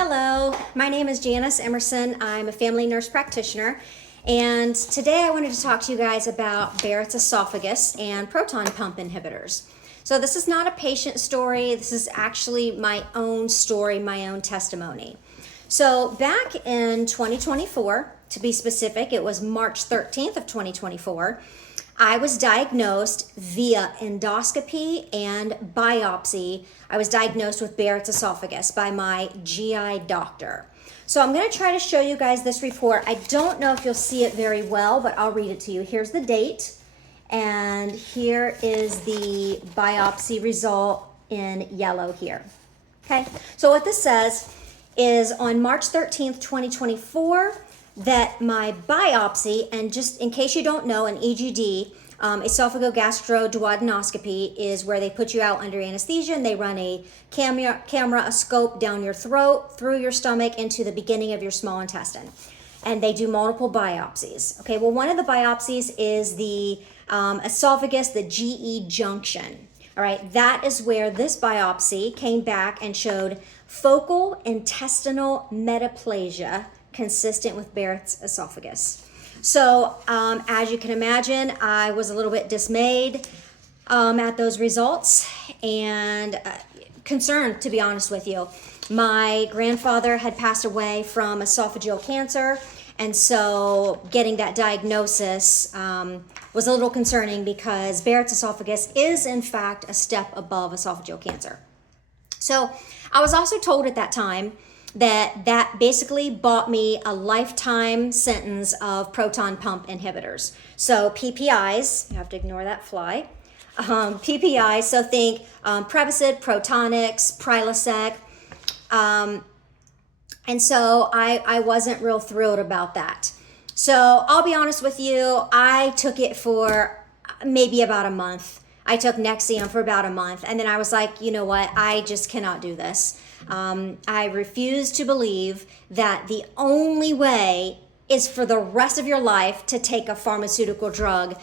Hello, my name is Janice Emerson. I'm a family nurse practitioner, and today I wanted to talk to you guys about Barrett's esophagus and proton pump inhibitors. So this is not a patient story. This is actually my own story, my own testimony. So back in 2024, to be specific, it was March 13th of 2024, I was diagnosed via endoscopy and biopsy. I was diagnosed with Barrett's esophagus by my GI doctor. So I'm going to try to show you guys this report. I don't know if you'll see it very well, but I'll read it to you. Here's the date, and here is the biopsy result in yellow here. Okay, so what this says is on March 13th, 2024, that my biopsy, and just in case you don't know, an EGD, esophagogastroduodenoscopy, is where they put you out under anesthesia and they run a camera, a scope down your throat, through your stomach, into the beginning of your small intestine. And they do multiple biopsies. Okay, well, one of the biopsies is the esophagus, the GE junction. All right, that is where this biopsy came back and showed focal intestinal metaplasia consistent with Barrett's esophagus. So as you can imagine, I was a little bit dismayed at those results and concerned, to be honest with you. My grandfather had passed away from esophageal cancer, and so getting that diagnosis was a little concerning because Barrett's esophagus is in fact a step above esophageal cancer. So I was also told at that time that basically bought me a lifetime sentence of proton pump inhibitors. So PPIs, you have to ignore that fly. PPIs, so think Prevacid, Protonix, Prilosec. And so I wasn't real thrilled about that. So I'll be honest with you, I took it for maybe about a month. I took Nexium for about a month, and then I was like, you know what, I just cannot do this. I refuse to believe that the only way is for the rest of your life to take a pharmaceutical drug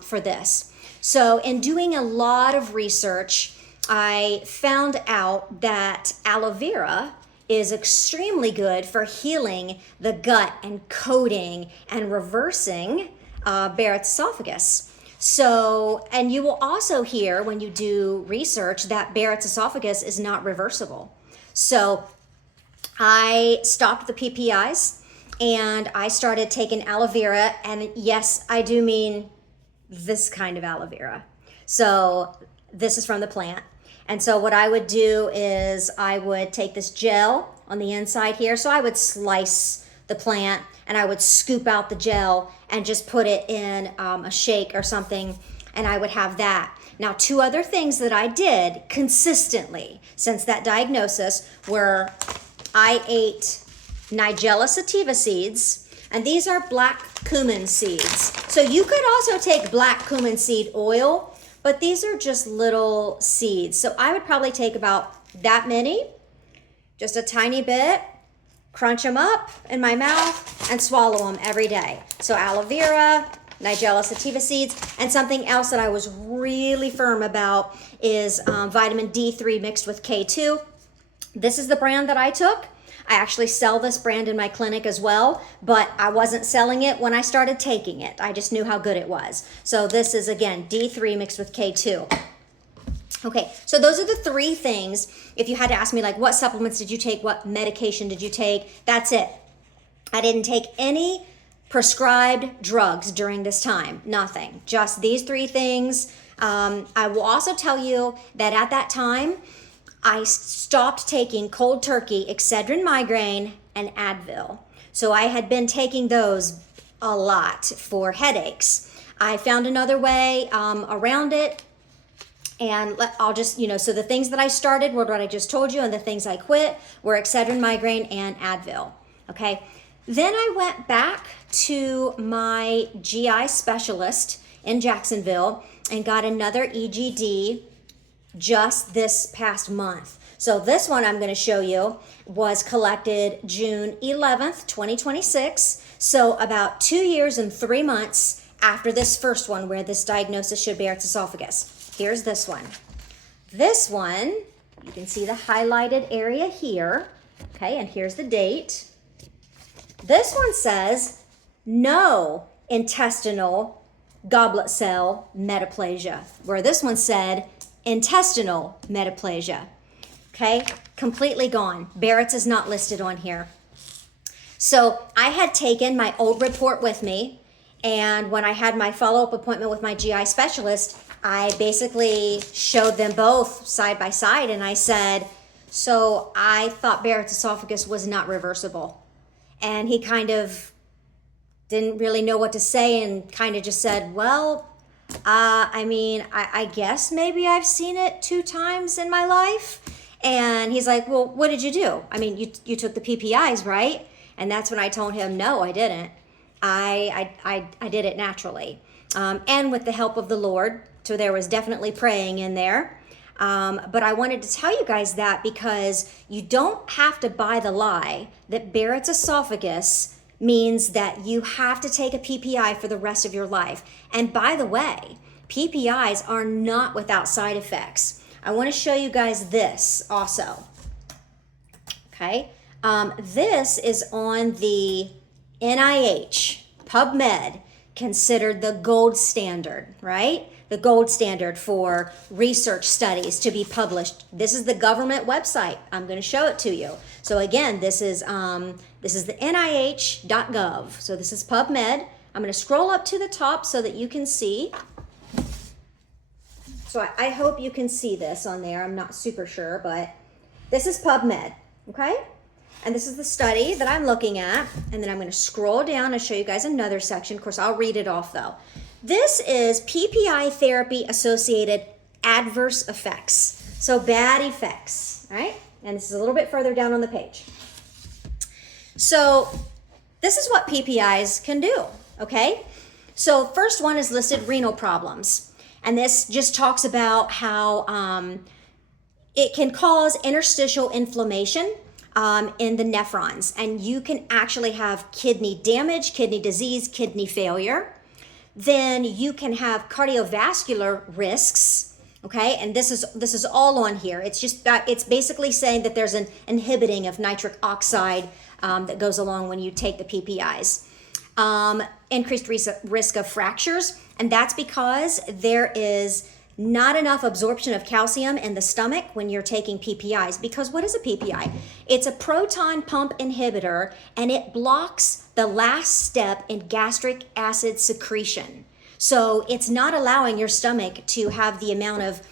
for this. So in doing a lot of research, I found out that aloe vera is extremely good for healing the gut and coating and reversing Barrett's esophagus. So, and you will also hear when you do research that Barrett's esophagus is not reversible. So I stopped the PPIs and I started taking aloe vera, and yes, I do mean this kind of aloe vera. So this is from the plant. And so what I would do is I would take this gel on the inside here. So I would slice the plant and I would scoop out the gel and just put it in a shake or something, and I would have that. Now, two other things that I did consistently since that diagnosis were I ate Nigella sativa seeds, and these are black cumin seeds. So you could also take black cumin seed oil, but these are just little seeds. So I would probably take about that many, just a tiny bit, crunch them up in my mouth and swallow them every day. So aloe vera, Nigella sativa seeds, and something else that I was really firm about is vitamin D3 mixed with K2. This is the brand that I took. I actually sell this brand in my clinic as well, but I wasn't selling it when I started taking it. I just knew how good it was. So this is, again, D3 mixed with K2. Okay, so those are the three things. If you had to ask me, like, what supplements did you take? What medication did you take? That's it. I didn't take any prescribed drugs during this time. Nothing. Just these three things. I will also tell you that at that time, I stopped taking cold turkey, Excedrin migraine, and Advil. So I had been taking those a lot for headaches. I found another way around it. And I'll just, so the things that I started were what I just told you, and the things I quit were Excedrin migraine and Advil. Okay. Then I went back to my GI specialist in Jacksonville and got another EGD just this past month. So this one I'm going to show you was collected June 11th, 2026. So about 2 years and 3 months after this first one where this diagnosis showed Barrett's esophagus. Here's this one. This one, you can see the highlighted area here. Okay, and here's the date. This one says no intestinal goblet cell metaplasia, where this one said intestinal metaplasia. Okay, completely gone. Barrett's is not listed on here. So I had taken my old report with me, and when I had my follow-up appointment with my GI specialist, I basically showed them both side by side, and I said, so I thought Barrett's esophagus was not reversible. And he kind of didn't really know what to say and kind of just said, well, I guess maybe I've seen it 2 times in my life. And he's like, well, what did you do? I mean, you took the PPIs, right? And that's when I told him, no, I didn't. I did it naturally. And with the help of the Lord. So there was definitely praying in there. But I wanted to tell you guys that because you don't have to buy the lie that Barrett's esophagus means that you have to take a PPI for the rest of your life. And by the way, PPIs are not without side effects. I want to show you guys this also. Okay, this is on the NIH PubMed, considered the gold standard, right? The gold standard for research studies to be published. This is the government website. I'm going to show it to you. So again, this is the NIH.gov. So this is PubMed. I'm going to scroll up to the top so that you can see. So I hope you can see this on there. I'm not super sure, but this is PubMed, okay? And this is the study that I'm looking at. And then I'm going to scroll down and show you guys another section. Of course, I'll read it off though. This is PPI therapy associated adverse effects. So bad effects, right? And this is a little bit further down on the page. So this is what PPIs can do, okay? So first one is listed renal problems. And this just talks about how it can cause interstitial inflammation in the nephrons. And you can actually have kidney damage, kidney disease, kidney failure. Then you can have cardiovascular risks, okay? And this is all on here. It's just it's basically saying that there's an inhibiting of nitric oxide that goes along when you take the PPIs. Increased risk of fractures, and that's because there is not enough absorption of calcium in the stomach when you're taking PPIs. Because what is a PPI? It's a proton pump inhibitor, and it blocks the last step in gastric acid secretion. So it's not allowing your stomach to have the amount of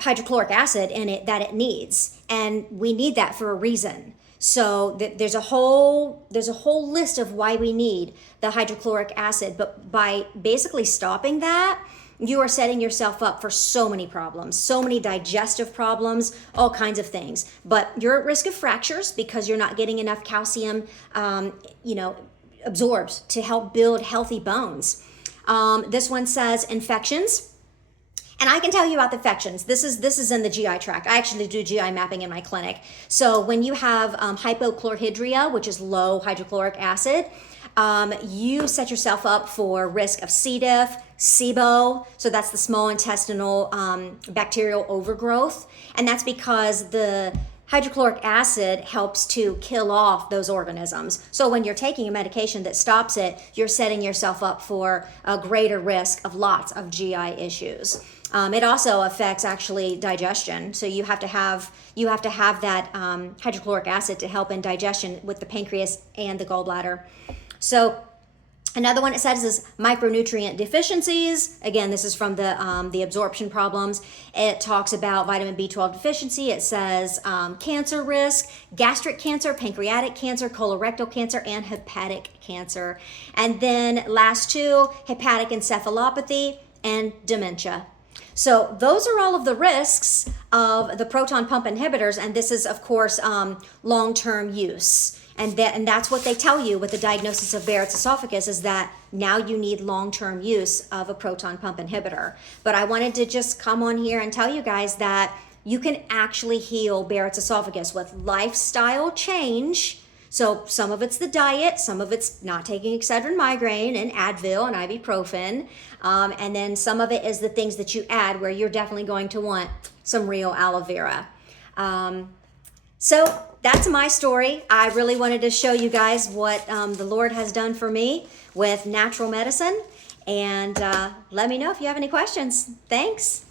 hydrochloric acid in it that it needs, and we need that for a reason. So there's a whole list of why we need the hydrochloric acid, but by basically stopping that, you are setting yourself up for so many problems, so many digestive problems, all kinds of things. But you're at risk of fractures because you're not getting enough calcium, absorbed to help build healthy bones. This one says infections. And I can tell you about the infections. This is in the GI tract. I actually do GI mapping in my clinic. So when you have hypochlorhydria, which is low hydrochloric acid, you set yourself up for risk of C. diff, SIBO. So that's the small intestinal bacterial overgrowth. And that's because the hydrochloric acid helps to kill off those organisms. So when you're taking a medication that stops it, you're setting yourself up for a greater risk of lots of GI issues. It also affects actually digestion. So you have to have that hydrochloric acid to help in digestion with the pancreas and the gallbladder. So another one it says is micronutrient deficiencies. Again, this is from the absorption problems. It talks about vitamin B12 deficiency. It says cancer risk, gastric cancer, pancreatic cancer, colorectal cancer, and hepatic cancer. And then last two, hepatic encephalopathy and dementia. So those are all of the risks of the proton pump inhibitors, and this is, of course, long-term use. And that's what they tell you with the diagnosis of Barrett's esophagus, is that now you need long-term use of a proton pump inhibitor. But I wanted to just come on here and tell you guys that you can actually heal Barrett's esophagus with lifestyle change. So some of it's the diet, some of it's not taking Excedrin migraine and Advil and ibuprofen. And then some of it is the things that you add, where you're definitely going to want some real aloe vera. So that's my story. I really wanted to show you guys what the Lord has done for me with natural medicine. And let me know if you have any questions. Thanks.